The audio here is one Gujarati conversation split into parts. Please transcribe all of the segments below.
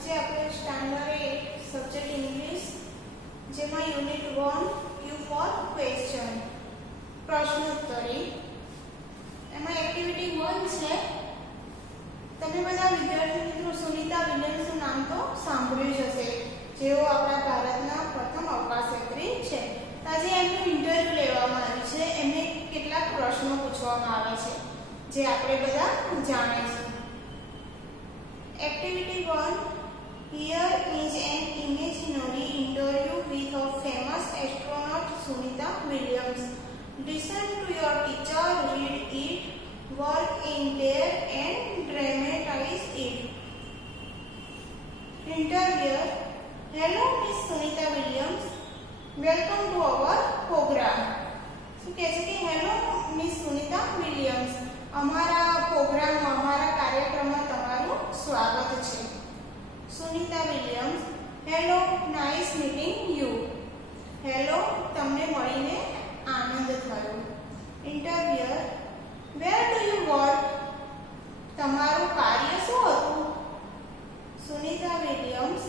આજે આપણે સ્ટાન્ડર્ડ 8 સબ્જેક્ટ ઇંગ્લિશ જેમાં યુનિટ 1 ક્યુ ફોર ક્વેશ્ચન પ્રશ્નોત્તરી એમાં એક્ટિવિટી 1 છે। તમે બધા વિદ્યાર્થી મિત્રો સુનિતા વિલિયમ્સનું નામ તો સાંભળ્યું જ હશે, જેઓ આપણા ભારતના પ્રથમ અવકાશયાત્રી છે। આજે એમનું ઇન્ટરવ્યુ લેવામાં આવ્યું છે। એમને કેટલાક પ્રશ્નો પૂછવામાં આવે છે જે આપણે બધા જાણીશું। Activity 1. Here is an imaginary interview with a famous astronaut Sunita Williams. Listen to your teacher, read it, work in there and dramatize it. Interviewer: Hello Miss Sunita Williams. Welcome to our program. શું કહે છે કે હેલો મિસ સુનિતા વિલિયમ્સ, અમારા પ્રોગ્રામમાં અમારા કાર્યક્રમમાં તમારું સ્વાગત છે। Sunita Williams: hello, nice meeting you. Hello, તમને મળીને આનંદ થયો। Interviewer: where do you work? તમારું કાર્ય શું હતું? Sunita Williams: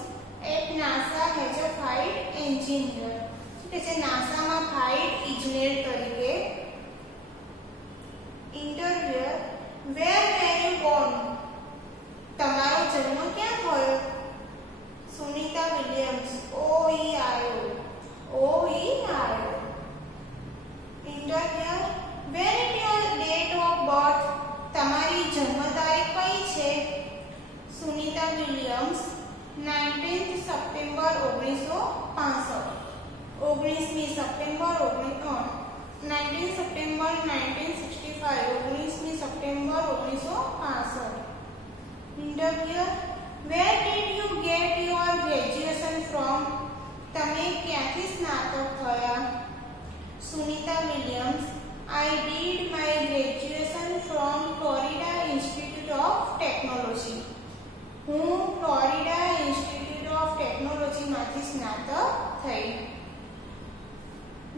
at NASA as a flight engineer. કે છે નાસામાં ફ્લાઇટ ઇજનેર તરીકે। Interviewer: where were you born? તમારો જન્મ ક્યાં થયો? Sunita Williams: Ohio. Interviewer: where is your date of birth? તમારી જન્મ તારીખ કઈ છે? Sunita Williams: 19th September 1965. 19મી સપ્ટેમ્બર 19 સપ્ટેમ્બર 1965, 19મી September 1965. Interviewer: where did you get your graduation from? તમે ક્યાંથી સ્નાતક થયા? Sunita Williams: I did my graduation from Florida Institute of Technology. હું ફ્લોરિડા ઇન્સ્ટિટ્યૂટ ઓફ ટેકનોલોજીમાંથી સ્નાતક થઈ।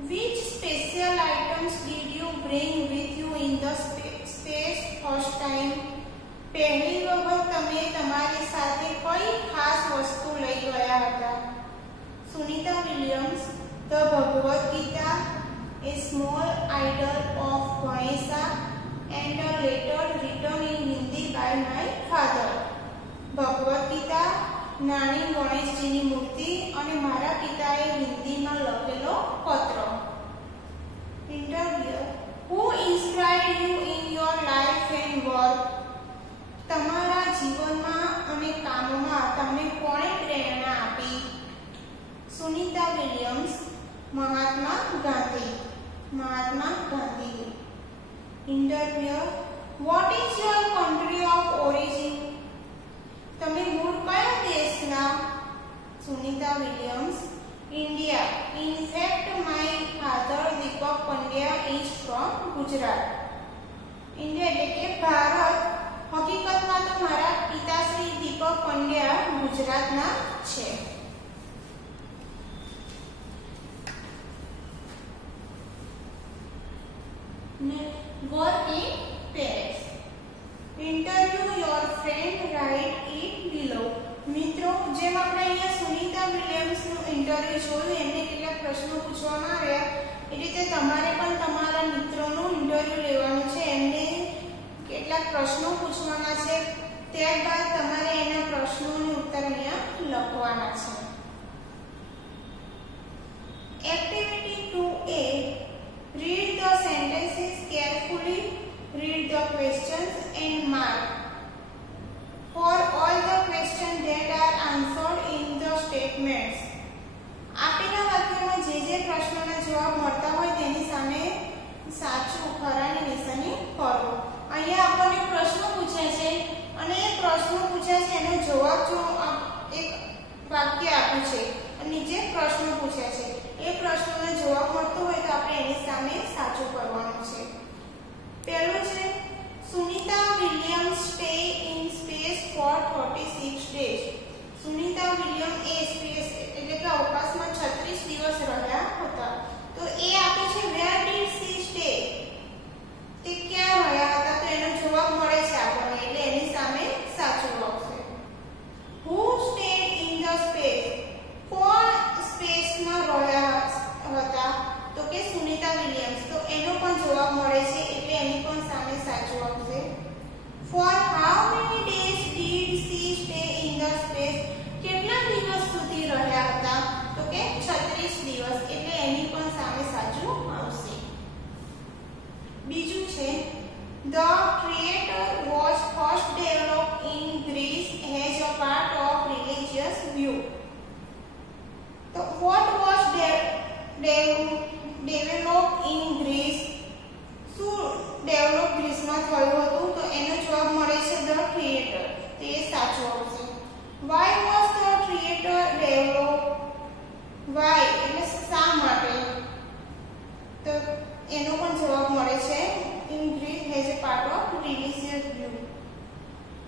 Which special items did you bring with you in the space first time? પહેલી વખત તમે તમારી સાથે કઈ ખાસ વસ્તુ લઈ ગયા હતા? Sunita Williams: The Bhagavad Gita, a small idol of Ganesha and a letter written in Hindi by my father. Bhagavad Gita, નાની ગણેશજીની મૂર્તિ અને મારા પિતાએ હિન્દીમાં લખેલો પત્ર। Interviewer: Who inspired you in your life and work? તમારા જીવનમાં અને કામમાં તમને કોણે પ્રેરણા આપી? Sunita Williams: Mahatma Gandhi. Interviewer: What is your country of origin? તમે મૂળ કયા દેશના? Sunita Williams: India. In fact, my father Deepak Pandya is from Gujarat. India એટલે કે ભારત. હકીકતમાં તો મારા પિતાશ્રી દીપક પંડ્યા ગુજરાતના છે। Work in Paris. Interview your friend, write it below. મિત્રો, જેમ આપણે અહીંયા સુનિતા વિલિયમ્સનું ઇન્ટરવ્યુ જોયું, એમને કેટલાક પ્રશ્નો પૂછવામાં આવ્યા, એ રીતે તમારે પણ તમારા મિત્રોનું ઇન્ટરવ્યુ લેવાનું છે। એમને કેટલાક પ્રશ્નો પૂછવાના છે, ત્યારબાદ તમારે એના પ્રશ્નોનું ઉત્તર અહીંયા લખવાના છે। Activity 2A. Read the sentences carefully. Read the questions and mark. For all the questions that are answered in the statements. આપેલા વાક્યોમાં જે પ્રશ્નોના જવાબ મળતા હોય તેની સામે સાચું ખરાની નિશાની કરો। અહીંયા આપણને પ્રશ્ન પૂછ્યા છે અને એ પ્રશ્ન પૂછ્યા છે એનો જવાબ જો એક વાક્ય આપ્યું છે અને નીચે પ્રશ્ન પૂછ્યા છે, એ પ્રશ્નનો જવાબ મળતો હોય તો આપણે એની સામે સાચું કરવાનું છે। પહેલું છે Sunita Williams stay in space for 36 days. Sunita William એ સ્પેસ એટલે કે અવકાશમાં 36 દિવસ રહ્યા હતા। તો એ આપે છે વેર ડીડ સી સ્ટે, તે ક્યાં રહ્યા હતા? તો એનો જવાબ મળે છે આપણને, એટલે એની સામે સાચું આવશે। Who stay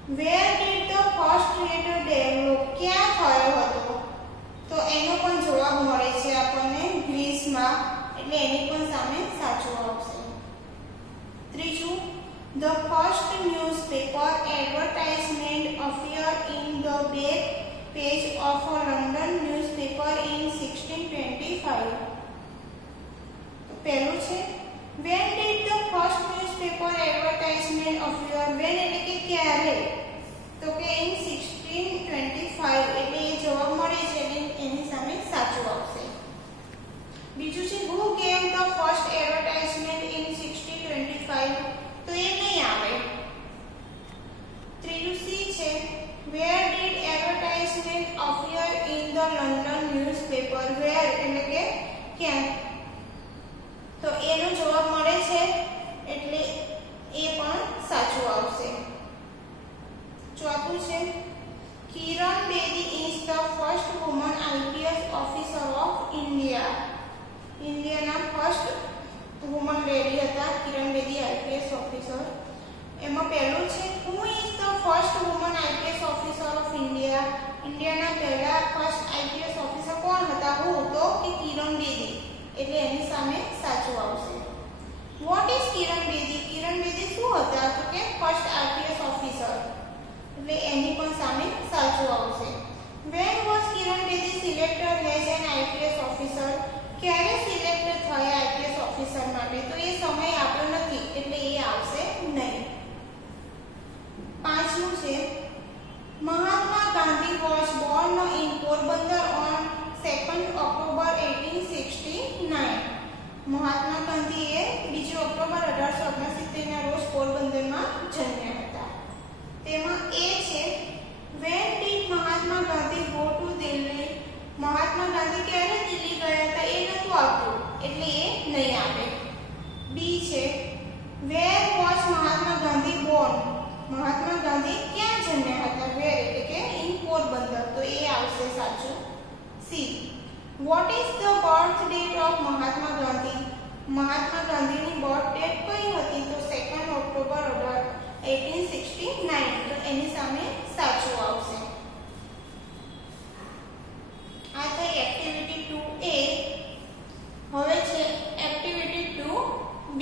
where did the first letter develop, ક્યાં થયો હતો? તો એનો પણ જવાબ મળે છે આપણને ગ્રીસમાં, એટલે એની પણ સામે સાચું આવશે. ત્રીજું, the first newspaper advertisement appeared in the back page of a London newspaper in 1625. તો પહેલું છે when did the first newspaper advertisement appear? when એટલે કે ક્યારે? તો કે in 1625, એટલે એ જવાબ મળે છે એટલે એની સામે સાચું આવશે. બીજું છે who gave the first advertisement in 1625? તો એ નહીં આવે. ત્રીજું સી છે where did advertisement appear in the London newspaper? where એટલે કે ક્યાં? તો એનો જવાબ મળે છે એટલે એ પણ સાચું આવશે. ચોથું છે Kiran Bedi is the first woman IPS officer of India. ઇન્ડિયાના ફર્સ્ટ વુમન લેડી હતા કિરણ બેદી આઈપીએસ ઓફિસર. એમાં પહેલું છે who is the first woman IPS officer of India? ઇન્ડિયાના પહેલા ફર્સ્ટ આઈપીએસ ઓફિસર કોણ હતા? હું તો કે કિરણ બેદી, એટલે એની સામે સાચું આવશે. what is Kiran Bedi? કિરણ બેદી શું હતા? તો કે ફર્સ્ટ આઈપીએસ ઓફિસર, એટલે એની પણ સામે સાચું આવશે. when was Kiran Bedi selected as an IPS officer? ક્યારે સિલેક્ટ થયા આઈપીએસ ઓફિસર માટે? તો એ સમય આપ્યો નથી એટલે એ આવશે નહીં. પાંચમું છે Mahatma Gandhi was born in Porbandar on 2nd October 1869. Mahatma Gandhi એ 2 ઓક્ટોબર 1869 ના રોજ પોરબંદરમાં જન્મ્યા હતા. તેમાં એ છે when did Mahatma Gandhi go to Delhi? Mahatma Gandhi ક્યારે દિલ્હી ગયા હતા? એ નતું આવતું એટલે એ નહીં આવે. બી છે where was Mahatma Gandhi born? Mahatma Gandhi ક્યાં જન્મ્યા હતા? where એટલે કે in પોરબંદર, તો એ આવશે સાચું. C what is the birth date of Mahatma Gandhi? મહાત્મા ગાંધીની બર્થ ડેટ કઈ હતી? તો 2nd ઓક્ટોબર 1869, તો એની સામે સાચું આવશે. આ થઈ એક્ટિવિટી 2A. હવે છે activity 2B.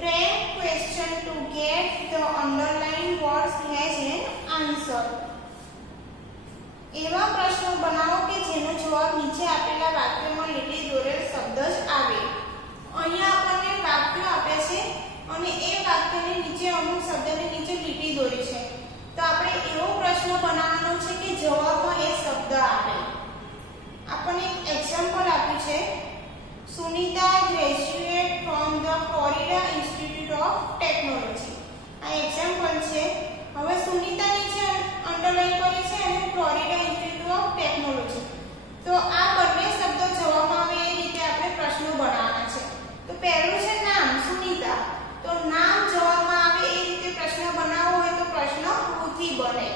Frame question to get the underlined words has an answer. એવા પ્રશ્નો બનાવો કે જેનો જવાબ નીચે આપેલા વાક્યમાં લીટી દોરેલ શબ્દ જ આવે. અહીંયા આપણને વાક્યો આપ્યા છે અને એ વાક્યની નીચે અમુક શબ્દની નીચે લીટી દોરી છે. તો આપણે એવો પ્રશ્ન બનાવવાનો છે કે જવાબમાં એ શબ્દ આવે. આપણને એક એક્ઝામ્પલ આપ્યું છે Sunita graduate from the Florida Institute of technology. આ એક્ઝામ્પલ છે. હવે સુનિતા નીચે અંડરલાઈન કરી છે અને ફ્લોરિડા ઇન્સ્ટિટ્યૂટ ઓફ ટેકનોલોજી. તો આ બંને શબ્દો જવાબમાં આવે એ રીતે આપણે પ્રશ્નો બનાવવાના છે. તો પહેલું છે નામ સુનિતા. તો નામ જવાબમાં આવે એ રીતે પ્રશ્ન બનાવવો હોય તો પ્રશ્ન who થી બને.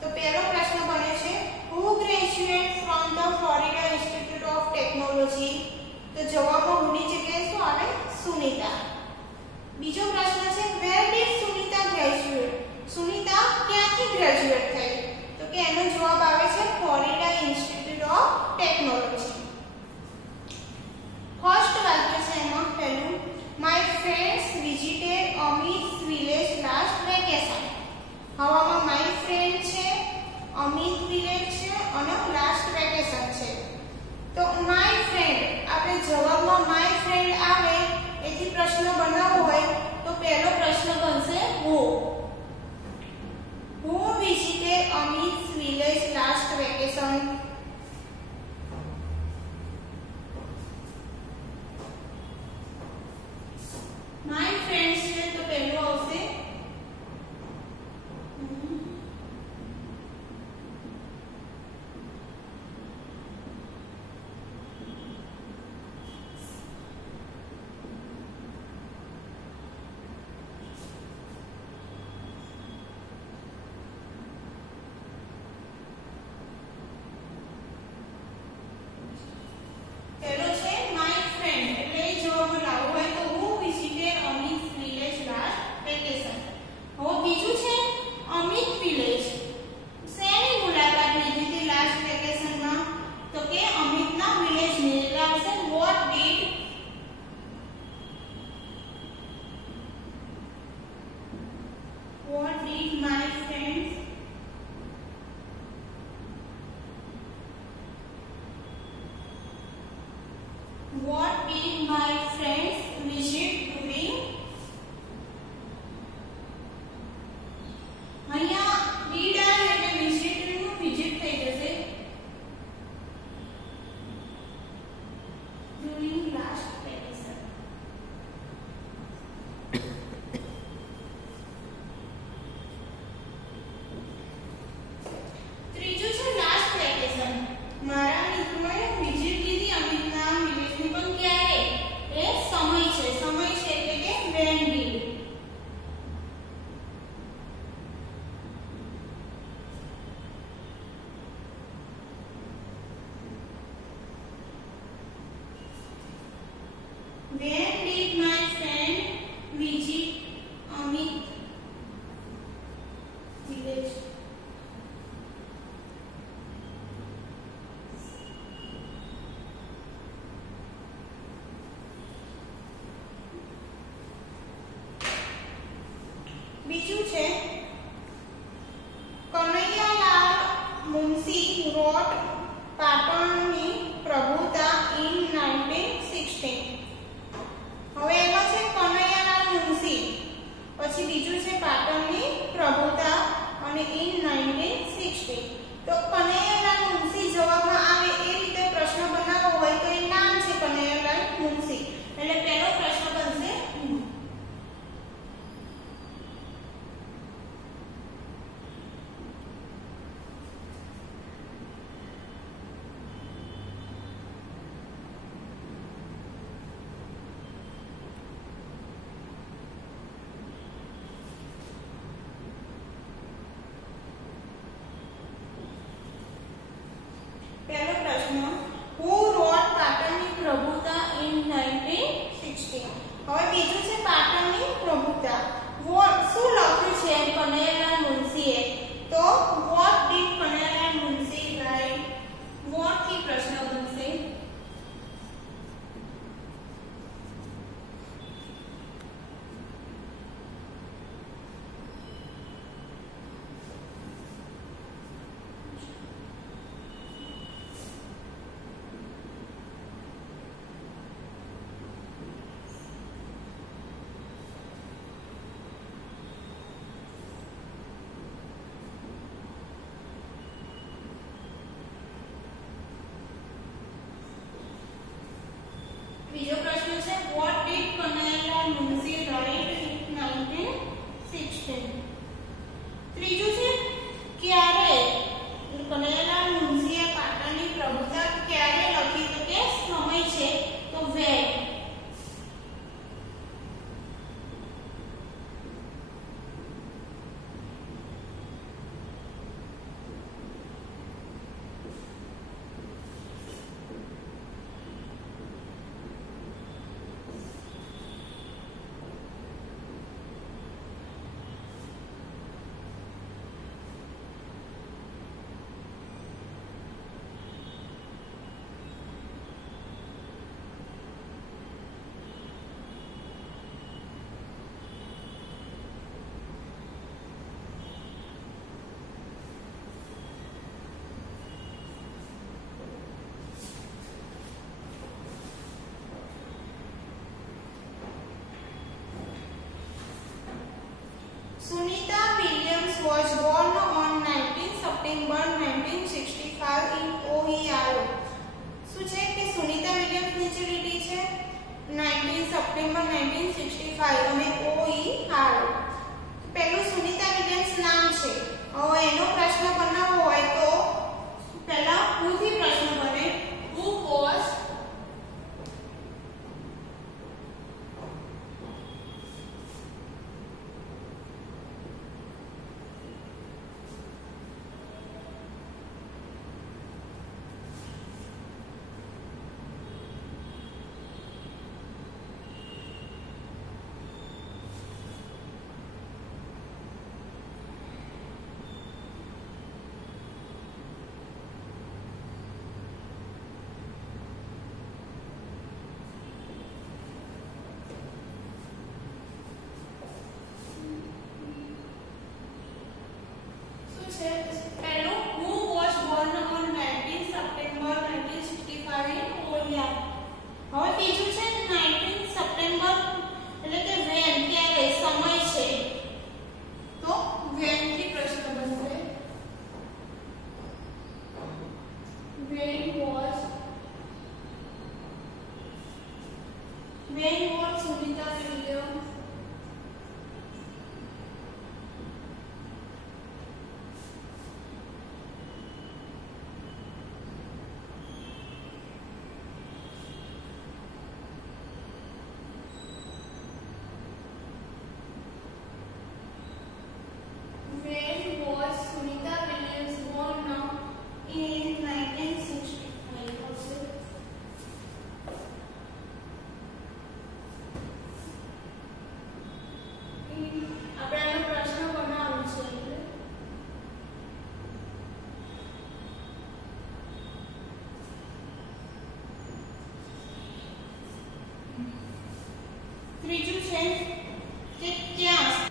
તો પહેલો પ્રશ્ન બને છે who graduate from the Florida Institute of Technology? તો જવાબમાં who ની જગ્યાએ શું આવે? સુનિતા. બીજો પ્રશ્ન છે where did Sunita graduate? Sunita ક્યાંથી ગ્રેજ્યુએટ થઈ? તો કે એનો જવાબ આવે છે Florida Institute of technology. First વાક્ય છે એમાં પહેલું My friends visited Amit's village last vacation. હવામાં my friend છે, અમિત village છે અને last vacation છે. તો my friend આપણે જવાબમાં my friend આવે એથી પ્રશ્ન બનાવવો હોય તો પહેલો પ્રશ્ન બનશે who. Who visited Amit's village last vacation? My friends છે તો પહેલું આવશે બીજું છે કનૈયાલાલ મુનશી wrote પાટણની પ્રભુતા in 1916. હવે એમાં છે કનૈયાલાલ મુનશી, પછી બીજું છે પાટણની પ્રભુતા અને in 1916. તો કનૈયાલાલ મુનશી જવાબમાં આવે એ રીતે પ્રશ્ન બનાવવો હોય તો એ નામ છે કનૈયાલાલ મુનશી, એટલે પહેલો પ્રશ્ન બનશે પહેલો પ્રશ્ન who wrote પાટણની પ્રભુતા in 1916. હવે બીજું છે પાટણની પ્રભુતા. what શું લખ્યું છે કનૈયાલાલ મુનશીએ? તો what did Kanaiyalal Munshi write? what થી પ્રશ્ન બનશે. બીજો પ્રશ્ન છે what did Kanaiyalal Munshi write in 1916. ત્રીજું છે ક્યારે કનૈયાલાલ મુનશીએ પાટણની પ્રભુતા ક્યારે લખી? તો કે સમય છે તો when. Sunita Williams was born on 19 September 1965 in Ohio. શું છે કે સુનિતા વિલિયમ્સ નીચે લીધી છે 19 સપ્ટેમ્બર 1965 અને ઓહિયો. પહેલું સુનિતા વિલિયમ્સ નામ છે. હવે એનો પ્રશ્ન બનાવવો હોય તો પહેલા who થી પ્રશ્ન બને. who was Sunita Williams ત્રીજું છે કે ક્યાં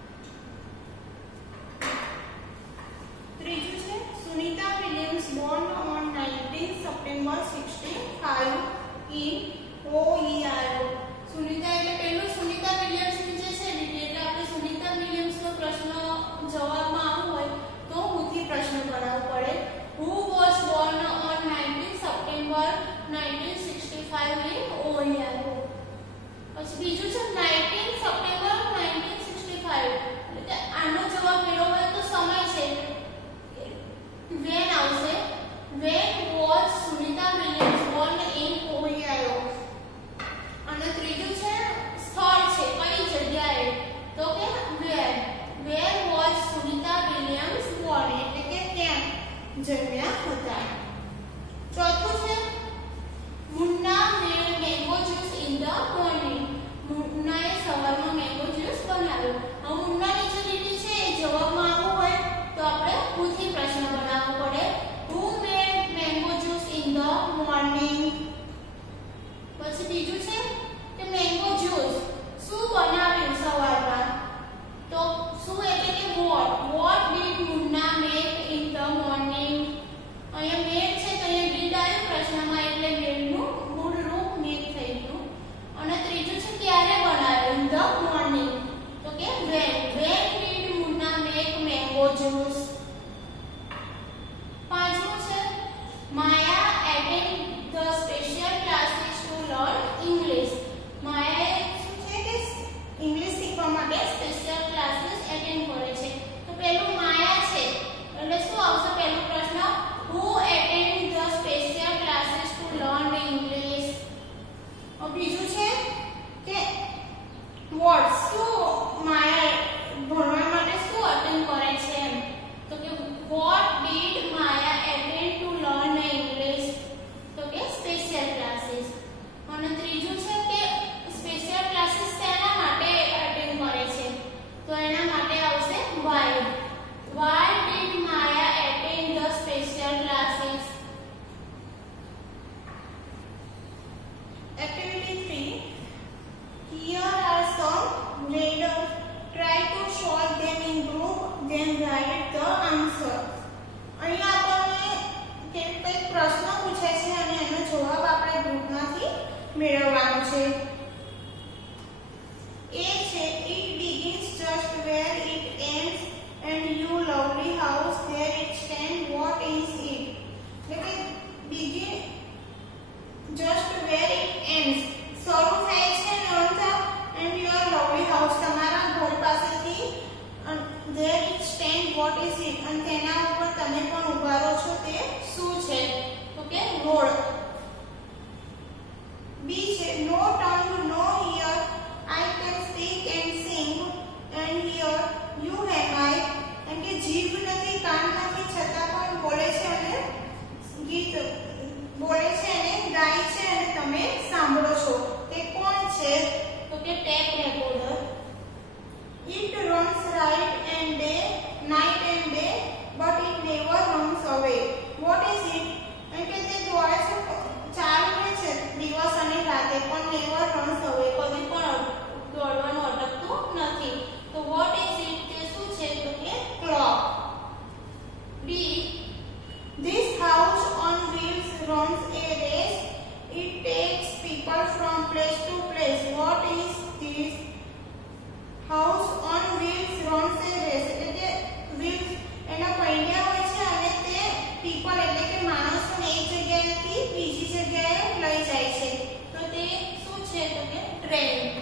what did Munna make in the morning. અહીંયા મેક છે તો અહીંયા ડીડ આવ્યું પ્રશ્નમાં એટલે મેડનું મૂળ રૂપ મેક થઈ ગયું. અને ત્રીજું છે ક્યારે બનાવ્યું, ઇન ધ મોર્નિંગ, તો કે when did Munna make mango juice. પાંચમું છે Maya attend the special classes to learn English. માયાએ શું છે કે ઇંગ્લિશ શીખવા માટે સ્પેશિયલ ક્લાસીસ એટેન્ડ કરે છે. તો પહેલું માયા છે એટલે શું આવશે પહેલો પ્રશ્ન, who attend the special classes to learn English. બીજું છે કે what, શું માયા ભણવા માટે શું અટેન્ડ કરે છે એમ, તો કે what did Maya attend to learn English, તો કે સ્પેશિયલ ક્લાસીસ. અને ત્રીજું છે કે સ્પેશિયલ ક્લાસીસ શેના માટે અટેન્ડ કરે છે, તો એના માટે આવશે why did Maya attend the special classes. Activity 3. Here are some riddles. Try to solve them in group, then write the answer. અહીંયા આપણને કંઈક પ્રશ્ન પૂછે છે અને એનો જવાબ આપણે ગ્રુપમાંથી મેળવવાનો છે. એ છે it begins just where it ends and you lovely house there it stand, what is it. એટલે કે begin just where it ends, શરૂ થાય છે અને અંત, and your lovely house, તમારા ઘર પાસેથી there it stand, what is it, અને તેના ઉપર તમે પણ ઊભા રહો છો તે શું છે, તો કે રોડ. બી છે no tongue no ear I can speak and sing and hear you am I, એમ કે જીભ નથી કાન નથી છતાં પણ બોલે છે અને ગીત બોલે છે અને ગાય છે અને તમે સાંભળો છો, તે કોણ છે, તો કે tape recorder. It runs night and day but it never runs away, what is it, એમ કે તે દોડે છે ચાલુ રહે છે દિવસ અને રાતે પણ never runs away, કદી પણ દોડવાનું અટકતું નથી, તો what is it, તે શું છે, તો કે clock. B. This house on wheels runs a race, it takes people from place to place, what is this. House on wheels runs a race, એટલે કે wheels એના પૈડા હોય છે અને તે people એટલે કે માણસોને એક જગ્યાએથી બીજી જગ્યાએ લઈ જાય છે, તો તે શું છે, તો કે ટ્રેન.